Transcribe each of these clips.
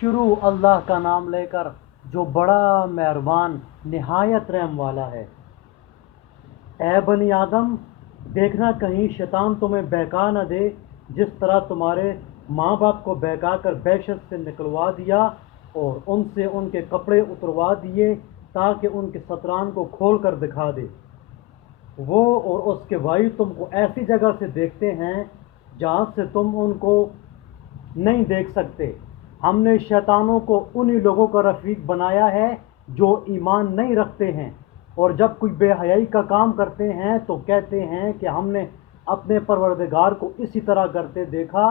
شروع اللہ کا نام لے کر جو بڑا مہربان نہایت رحم والا ہے۔ اے بنی آدم، دیکھنا کہیں شیطان تمہیں بہکا نہ دے، جس طرح تمہارے ماں باپ کو بہکا کر بہشت سے نکلوا دیا اور ان سے ان کے کپڑے اتروا دیے تاکہ ان کے ستران کو کھول کر دکھا دے۔ وہ اور اس کے بھائی تم کو ایسی جگہ سے دیکھتے ہیں جہاں سے تم ان کو نہیں دیکھ سکتے۔ ہم نے شیطانوں کو انہی لوگوں کا رفیق بنایا ہے جو ایمان نہیں رکھتے ہیں، اور جب کوئی بے حیائی کا کام کرتے ہیں تو کہتے ہیں کہ ہم نے اپنے پروردگار کو اسی طرح کرتے دیکھا،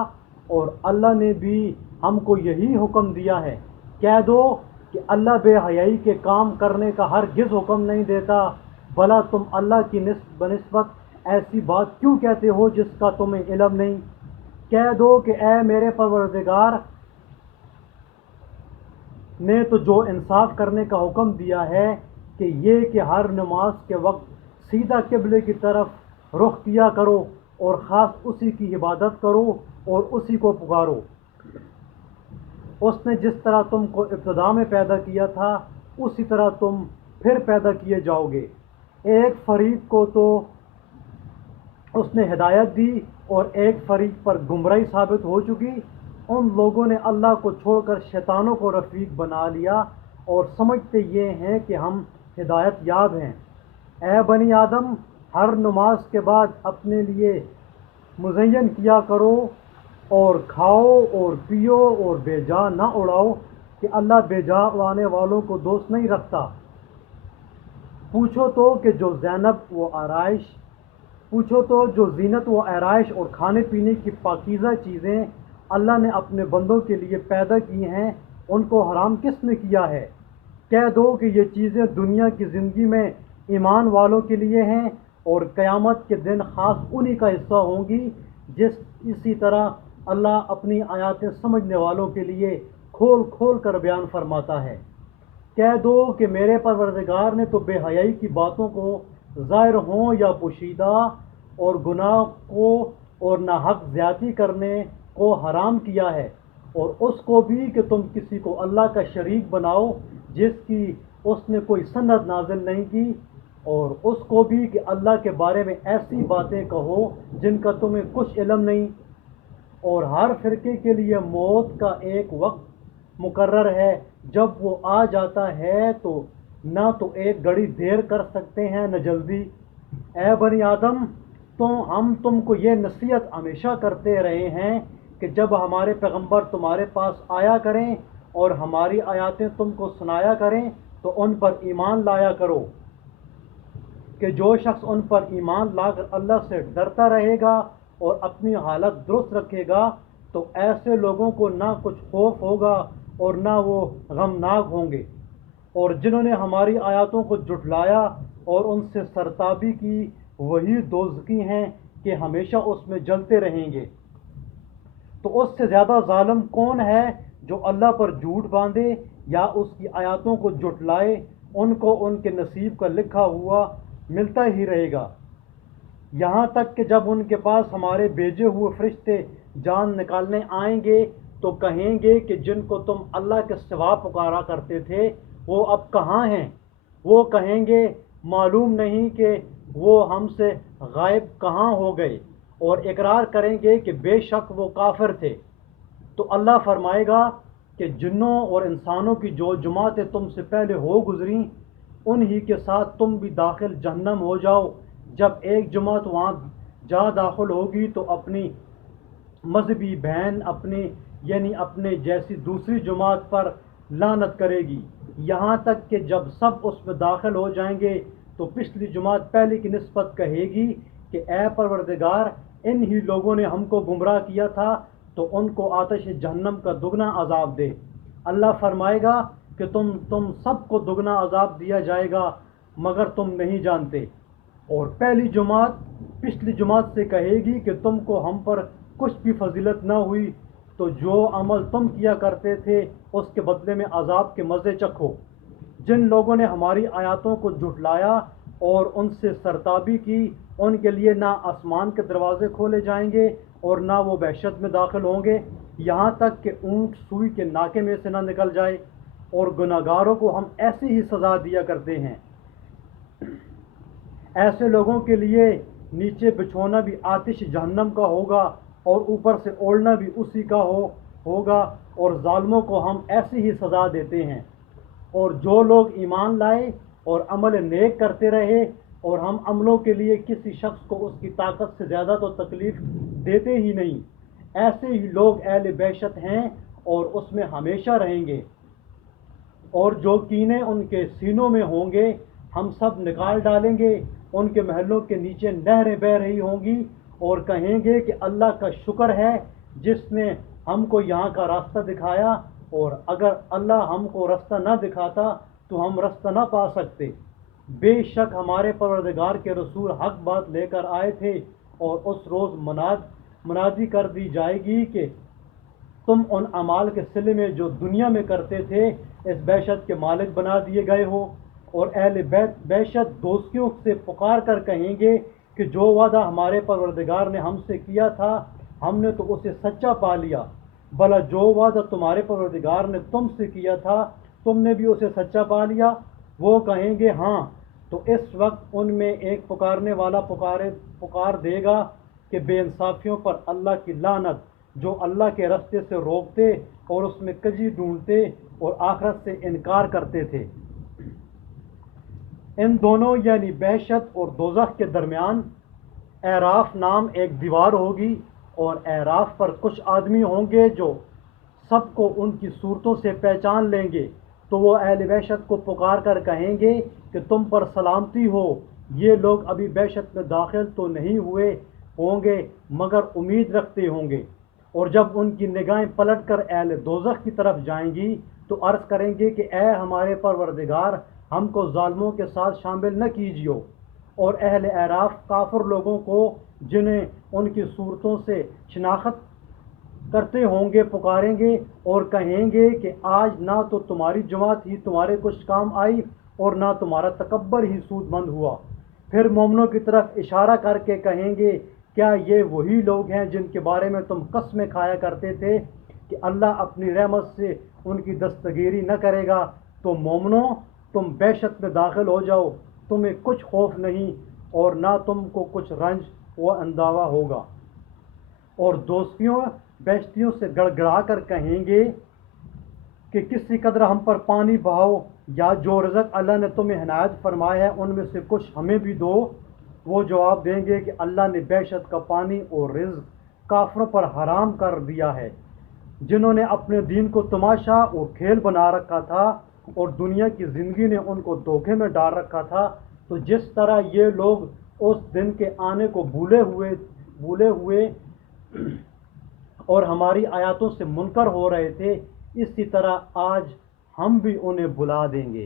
اور اللہ نے بھی ہم کو یہی حکم دیا ہے۔ کہہ دو کہ اللہ بے حیائی کے کام کرنے کا ہرگز حکم نہیں دیتا، بھلا تم اللہ کی بنسبت ایسی بات کیوں کہتے ہو جس کا تمہیں علم نہیں؟ کہہ دو کہ اے میرے پروردگار نے تو جو انصاف کرنے کا حکم دیا ہے کہ یہ کہ ہر نماز کے وقت سیدھا قبلے کی طرف رخ کیا کرو اور خاص اسی کی عبادت کرو اور اسی کو پکارو۔ اس نے جس طرح تم کو ابتدا میں پیدا کیا تھا اسی طرح تم پھر پیدا کیے جاؤ گے۔ ایک فریق کو تو اس نے ہدایت دی اور ایک فریق پر گمراہی ثابت ہو چکی۔ ان لوگوں نے اللہ کو چھوڑ کر شیطانوں کو رفیق بنا لیا اور سمجھتے یہ ہیں کہ ہم ہدایت یاب ہیں۔ اے بنی آدم، ہر نماز کے بعد اپنے لیے مزین کیا کرو اور کھاؤ اور پیو اور بے جا نہ اڑاؤ کہ اللہ بے جا اڑانے والوں کو دوست نہیں رکھتا۔ پوچھو تو کہ جو زینت و آرائش اور کھانے پینے کی پاکیزہ چیزیں اللہ نے اپنے بندوں کے لیے پیدا کی ہیں، ان کو حرام کس نے کیا ہے؟ کہہ دو کہ یہ چیزیں دنیا کی زندگی میں ایمان والوں کے لیے ہیں اور قیامت کے دن خاص انہی کا حصہ ہوں گی۔ اسی طرح اللہ اپنی آیاتیں سمجھنے والوں کے لیے کھول کھول کر بیان فرماتا ہے۔ کہہ دو کہ میرے پروردگار نے تو بے حیائی کی باتوں کو ظاہر ہوں یا پوشیدہ اور گناہ کو اور ناحق زیادتی کرنے کو حرام کیا ہے، اور اس کو بھی کہ تم کسی کو اللہ کا شریک بناؤ جس کی اس نے کوئی سند نازل نہیں کی، اور اس کو بھی کہ اللہ کے بارے میں ایسی باتیں کہو جن کا تمہیں کچھ علم نہیں۔ اور ہر فرقے کے لیے موت کا ایک وقت مقرر ہے، جب وہ آ جاتا ہے تو نہ تو ایک گھڑی دیر کر سکتے ہیں نہ جلدی۔ اے بنی آدم، ہم تم کو یہ نصیحت ہمیشہ کرتے رہے ہیں کہ جب ہمارے پیغمبر تمہارے پاس آیا کریں اور ہماری آیاتیں تم کو سنایا کریں تو ان پر ایمان لایا کرو، کہ جو شخص ان پر ایمان لا کر اللہ سے ڈرتا رہے گا اور اپنی حالت درست رکھے گا تو ایسے لوگوں کو نہ کچھ خوف ہوگا اور نہ وہ غمناک ہوں گے۔ اور جنہوں نے ہماری آیاتوں کو جھٹلایا اور ان سے سرتابی کی، وہی دوزخی ہیں کہ ہمیشہ اس میں جلتے رہیں گے۔ تو اس سے زیادہ ظالم کون ہے جو اللہ پر جھوٹ باندھے یا اس کی آیاتوں کو جھٹلائے؟ ان کو ان کے نصیب کا لکھا ہوا ملتا ہی رہے گا، یہاں تک کہ جب ان کے پاس ہمارے بھیجے ہوئے فرشتے جان نکالنے آئیں گے تو کہیں گے کہ جن کو تم اللہ کے سوا پکارا کرتے تھے وہ اب کہاں ہیں؟ وہ کہیں گے معلوم نہیں کہ وہ ہم سے غائب کہاں ہو گئے، اور اقرار کریں گے کہ بے شک وہ کافر تھے۔ تو اللہ فرمائے گا کہ جنوں اور انسانوں کی جو جماعتیں تم سے پہلے ہو گزریں انہی کے ساتھ تم بھی داخل جہنم ہو جاؤ۔ جب ایک جماعت وہاں جا داخل ہوگی تو اپنی مذہبی بہن اپنے جیسی دوسری جماعت پر لعنت کرے گی، یہاں تک کہ جب سب اس میں داخل ہو جائیں گے تو پچھلی جماعت پہلی کی نسبت کہے گی کہ اے پروردگار، انہی لوگوں نے ہم کو گمراہ کیا تھا تو ان کو آتش جہنم کا دگنا عذاب دے۔ اللہ فرمائے گا کہ تم سب کو دگنا عذاب دیا جائے گا مگر تم نہیں جانتے۔ اور پہلی جماعت پچھلی جماعت سے کہے گی کہ تم کو ہم پر کچھ بھی فضیلت نہ ہوئی، تو جو عمل تم کیا کرتے تھے اس کے بدلے میں عذاب کے مزے چکھو۔ جن لوگوں نے ہماری آیاتوں کو جھٹلایا اور ان سے سرتابی کی، ان کے لیے نہ آسمان کے دروازے کھولے جائیں گے اور نہ وہ بہشت میں داخل ہوں گے۔ یہاں تک کہ اونٹ سوئی کے ناکے میں سے نہ نکل جائے، اور گناہگاروں کو ہم ایسی ہی سزا دیا کرتے ہیں۔ ایسے لوگوں کے لیے نیچے بچھونا بھی آتش جہنم کا ہوگا، اور اوپر سے اوڑھنا بھی اسی کا ہوگا، اور ظالموں کو ہم ایسی ہی سزا دیتے ہیں۔ اور جو لوگ ایمان لائے اور عمل نیک کرتے رہے، اور ہم عملوں کے لیے کسی شخص کو اس کی طاقت سے زیادہ تو تکلیف دیتے ہی نہیں، ایسے ہی لوگ اہل بیشت ہیں اور اس میں ہمیشہ رہیں گے۔ اور جو کینے ان کے سینوں میں ہوں گے ہم سب نکال ڈالیں گے، ان کے محلوں کے نیچے نہریں بہہ رہی ہوں گی، اور کہیں گے کہ اللہ کا شکر ہے جس نے ہم کو یہاں کا راستہ دکھایا، اور اگر اللہ ہم کو راستہ نہ دکھاتا تو ہم راستہ نہ پا سکتے۔ بے شک ہمارے پروردگار کے رسول حق بات لے کر آئے تھے، اور اس روز منادی کر دی جائے گی کہ تم ان اعمال کے صلے میں جو دنیا میں کرتے تھے اس بیشت کے مالک بنا دیے گئے ہو۔ اور اہل بیشت دوستیوں سے پکار کر کہیں گے کہ جو وعدہ ہمارے پروردگار نے ہم سے کیا تھا ہم نے تو اسے سچا پا لیا، بھلا جو وعدہ تمہارے پروردگار نے تم سے کیا تھا تم نے بھی اسے سچا پا لیا؟ وہ کہیں گے ہاں۔ تو اس وقت ان میں ایک پکارنے والا پکار دے گا کہ بے انصافیوں پر اللہ کی لعنت، جو اللہ کے راستے سے روکتے اور اس میں کجی ڈھونڈتے اور آخرت سے انکار کرتے تھے۔ ان دونوں یعنی بیشت اور دوزخ کے درمیان اعراف نام ایک دیوار ہوگی، اور اعراف پر کچھ آدمی ہوں گے جو سب کو ان کی صورتوں سے پہچان لیں گے، تو وہ اہل بیشت کو پکار کر کہیں گے کہ تم پر سلامتی ہو، یہ لوگ ابھی بیشت میں داخل تو نہیں ہوئے ہوں گے مگر امید رکھتے ہوں گے۔ اور جب ان کی نگاہیں پلٹ کر اہل دوزخ کی طرف جائیں گی تو عرض کریں گے کہ اے ہمارے پروردگار، ہم کو ظالموں کے ساتھ شامل نہ کیجیو۔ اور اہل اعراف کافر لوگوں کو جنہیں ان کی صورتوں سے شناخت کرتے ہوں گے پکاریں گے اور کہیں گے کہ آج نہ تو تمہاری جماعت ہی تمہارے کچھ کام آئی اور نہ تمہارا تکبر ہی سود مند ہوا۔ پھر مومنوں کی طرف اشارہ کر کے کہیں گے کیا یہ وہی لوگ ہیں جن کے بارے میں تم قسمیں کھایا کرتے تھے کہ اللہ اپنی رحمت سے ان کی دستگیری نہ کرے گا؟ تو مومنوں، تم بیشت میں داخل ہو جاؤ، تمہیں کچھ خوف نہیں اور نہ تم کو کچھ رنج و انداوا ہوگا۔ اور دوستیوں بیشتیوں سے گڑ گڑا کر کہیں گے کہ کسی قدر ہم پر پانی بہاؤ، یا جو رزق اللہ نے تمہیں عنایت فرمایا ہے ان میں سے کچھ ہمیں بھی دو۔ وہ جواب دیں گے کہ اللہ نے بیشت کا پانی اور رزق کافروں پر حرام کر دیا ہے، جنہوں نے اپنے دین کو تماشا اور کھیل بنا رکھا تھا، اور دنیا کی زندگی نے ان کو دھوکے میں ڈال رکھا تھا۔ تو جس طرح یہ لوگ اس دن کے آنے کو بھولے ہوئے اور ہماری آیاتوں سے منکر ہو رہے تھے، اسی طرح آج ہم بھی انہیں بھلا دیں گے۔